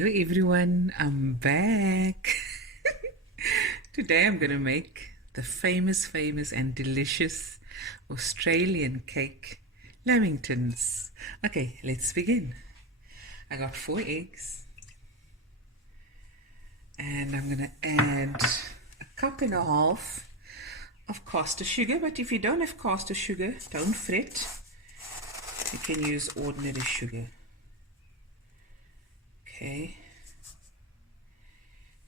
Hello everyone, I'm back. Today I'm going to make the famous and delicious Australian cake, Lamingtons. Okay, let's begin. I got 4 eggs and I'm going to add a cup and a half of caster sugar, but if you don't have caster sugar, don't fret. You can use ordinary sugar. Okay,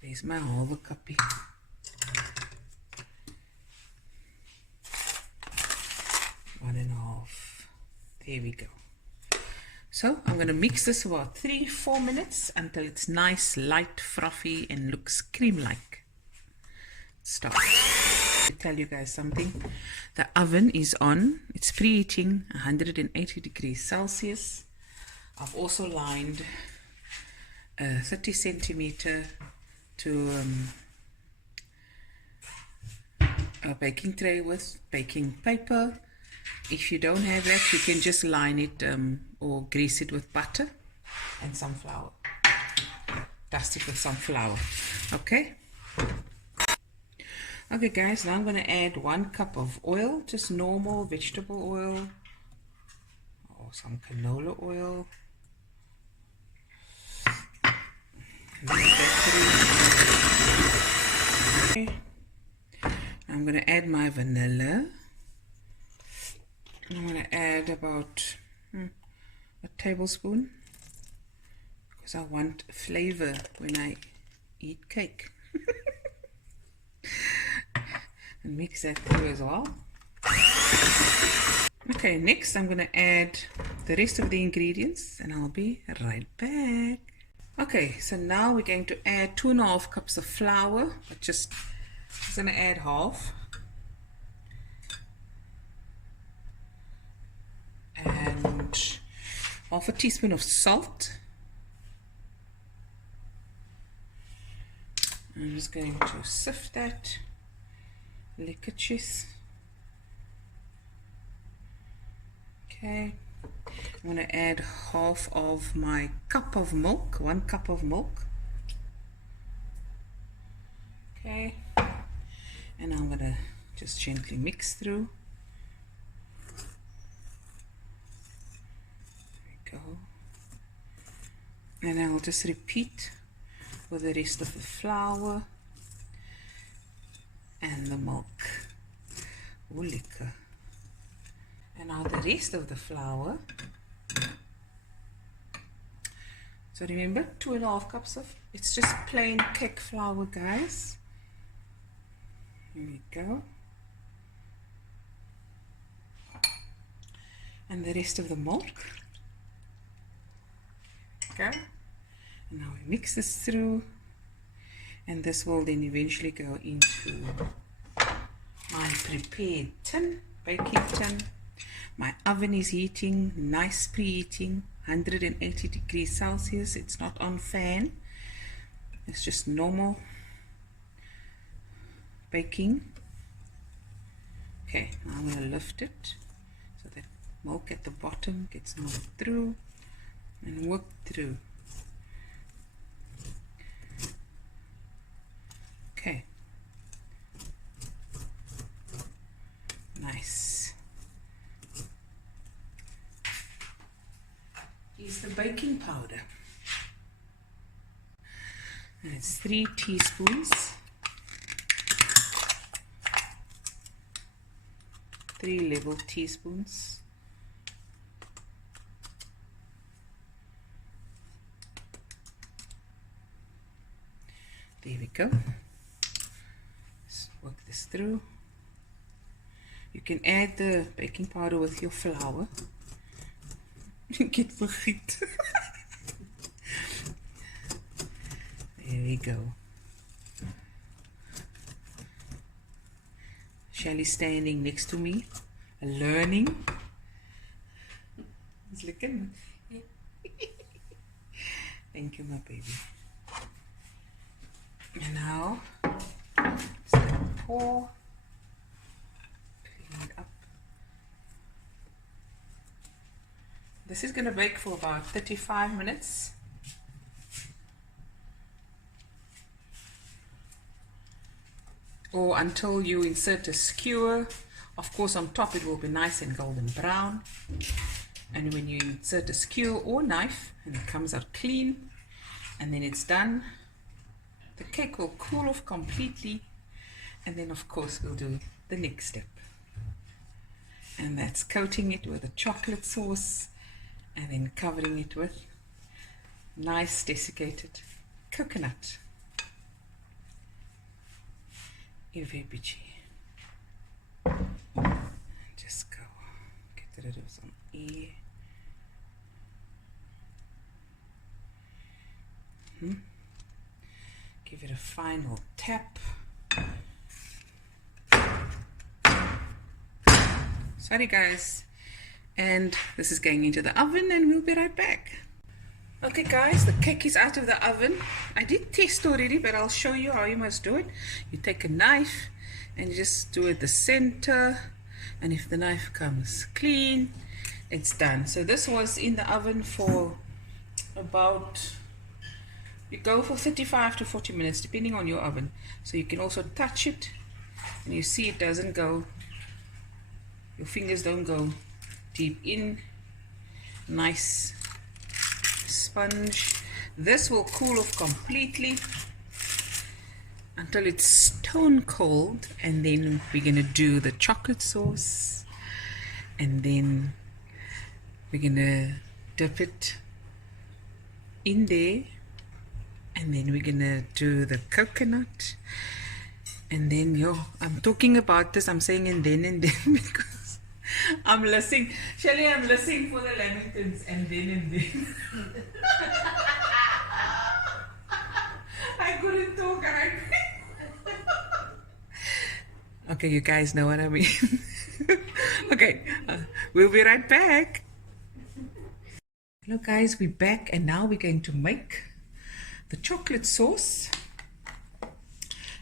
there's my halve cuppie. One and a half. There we go. So I'm going to mix this about 3-4 minutes until it's nice, light, frothy, and looks cream-like. Stop. To tell you guys something, the oven is on. It's preheating 180 degrees Celsius. I've also lined a 30 centimeter to a baking tray with baking paper. If you don't have that, you can just line it or grease it with butter and some flour. Dust it with some flour. Okay guys, now I'm going to add 1 cup of oil, just normal vegetable oil or some canola oil. Okay. I'm going to add my vanilla. I'm going to add about a tablespoon because I want flavor when I eat cake. And mix that through as well. Okay, next I'm going to add the rest of the ingredients and I'll be right back. Okay, so now we're going to add 2.5 cups of flour, but just going to add half. And half a teaspoon of salt. I'm just going to sift that. Lekketjes. Okay, I'm going to add half of my cup of milk, 1 cup of milk. Okay, and I'm going to just gently mix through. There we go. And I'll just repeat with the rest of the flour and the milk. Oh, lekker. And now the rest of the flour. So remember, 2.5 cups of, it's just plain cake flour, guys. Here we go. And the rest of the milk. Okay. And now we mix this through. And this will then eventually go into my prepared tin, baking tin. My oven is heating, nice preheating, 180 degrees Celsius. It's not on fan. It's just normal baking. Okay, now I'm going to lift it so that milk at the bottom gets moved through and worked through. Okay, nice. Here's the baking powder. And it's 3 teaspoons. 3 level teaspoons. There we go. Work this through. You can add the baking powder with your flour. Get vergiet. There we go. Shelly standing next to me, learning. It's looking. Thank you, my baby. And now, just let it pour. Clean it up. This is going to bake for about 35 minutes. or until you insert a skewer. Of course, on top it will be nice and golden brown. And when you insert a skewer or knife, and it comes out clean, and then it's done, the cake will cool off completely. And then of course we'll do the next step, and that's coating it with a chocolate sauce and then covering it with nice desiccated coconut. Just go get rid of some air. Give it a final tap. Sorry guys, and this is going into the oven and we'll be right back. Okay guys, the cake is out of the oven. I did test already, but I'll show you how you must do it. You take a knife and you just do it the center, and if the knife comes clean, it's done. So this was in the oven for about, you go for 35 to 40 minutes depending on your oven. So you can also touch it and you see it doesn't go, your fingers don't go deep in. Nice sponge. This will cool off completely until it's stone cold, and then we're gonna do the chocolate sauce, and then we're gonna dip it in there, and then we're gonna do the coconut, and then I'm talking about this, I'm saying and then because I'm listening, Shelly, I'm listening for the Lamingtons, and then I couldn't talk right. Okay, you guys know what I mean. Okay, we'll be right back. Hello guys, we're back, and now we're going to make the chocolate sauce.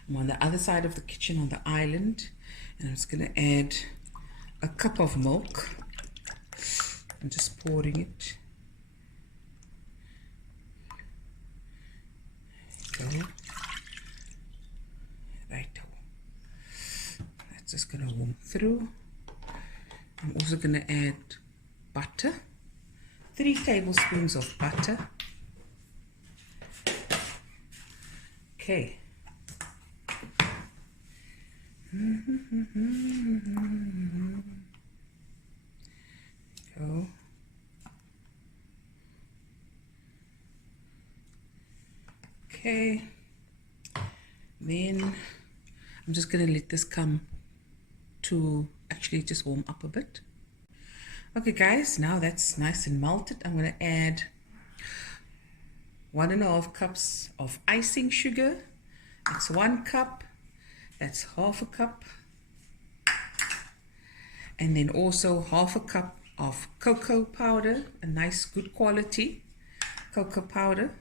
I'm on the other side of the kitchen on the island, and I'm just going to add a cup of milk. I'm just pouring it. Okay. Right. That's just going to warm through. I'm also going to add butter. 3 tablespoons of butter. Okay. Go. Okay. Then I'm just going to let this come to actually just warm up a bit. Okay guys, now that's nice and melted. I'm going to add 1.5 cups of icing sugar. That's 1 cup. That's half a cup. And then also half a cup of cocoa powder, a nice good quality cocoa powder.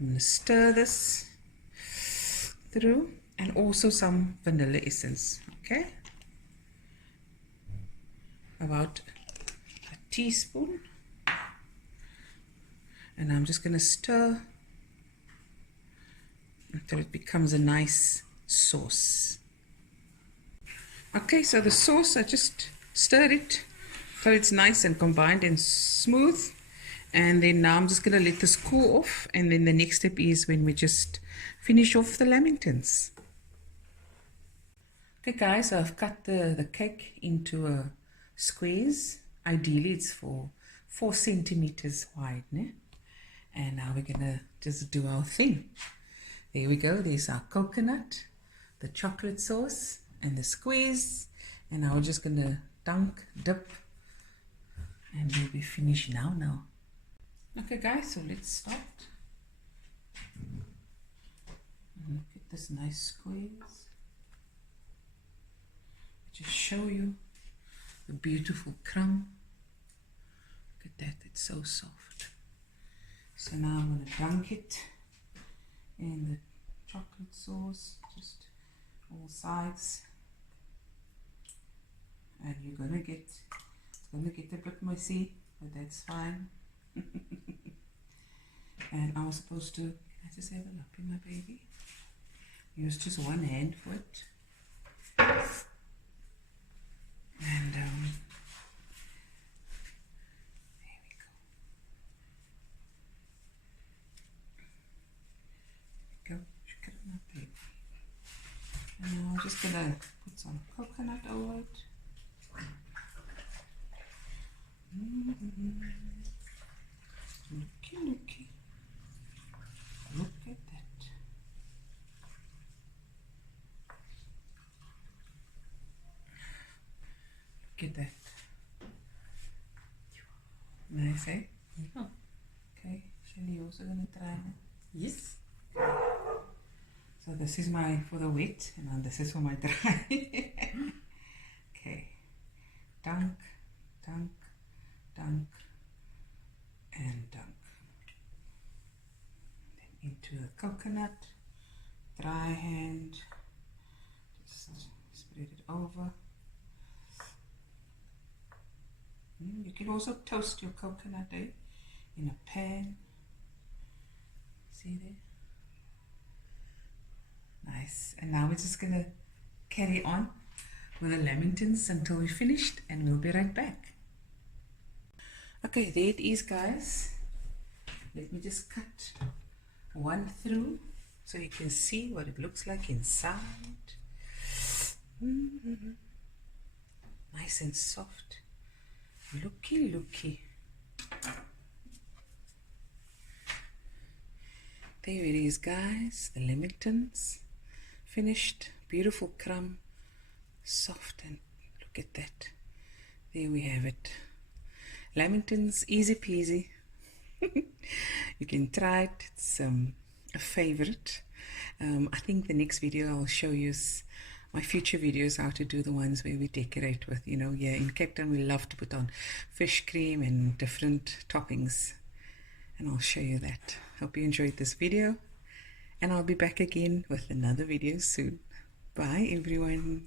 I'm going to stir this through, and also some vanilla essence. Okay, about a teaspoon, and I'm just going to stir until it becomes a nice sauce. Okay, so the sauce, I just stirred it till it's nice and combined and smooth, and then now I'm just going to let this cool off, and then the next step is when we just finish off the lamingtons. Okay guys, so I've cut the cake into squares. Ideally it's for 4 centimeters wide, né? And now we're gonna just do our thing. There we go, there's our coconut, the chocolate sauce, and the squares, and now we're just gonna dip, and we'll be finished now. Okay guys, so let's start. And look at this nice squares. Just show you the beautiful crumb. Look at that, it's so soft. So now I'm going to dunk it in the chocolate sauce, just all sides, and you're going to get, it's going to get a bit messy, but that's fine. And I was supposed to, I just have a look in my baby, use just one hand for it. And there we go. Should get it there. And now I'm just gonna put some coconut over it. Looky. Look at that. Look at that. Nice, eh? Yeah. Okay, Shelly, you also gonna try it? Yes. So this is my for the wet, and then this is for my dry. Okay, dunk, and dunk. Then into the coconut, dry hand, just spread it over. You can also toast your coconut in a pan. See there? Nice. And now we're just going to carry on with the lamingtons until we're finished, and we'll be right back. Okay, there it is, guys. Let me just cut one through so you can see what it looks like inside. Nice and soft. Looky. There it is, guys. The lamingtons finished. Beautiful crumb, soft, and look at that. There we have it. Lamingtons, easy peasy. You can try it. It's a favorite. I think the next video I'll show you my future videos, how to do the ones where we decorate with, yeah, in Cape Town we love to put on fish cream and different toppings, and I'll show you that. Hope you enjoyed this video, and I'll be back again with another video soon. Bye everyone.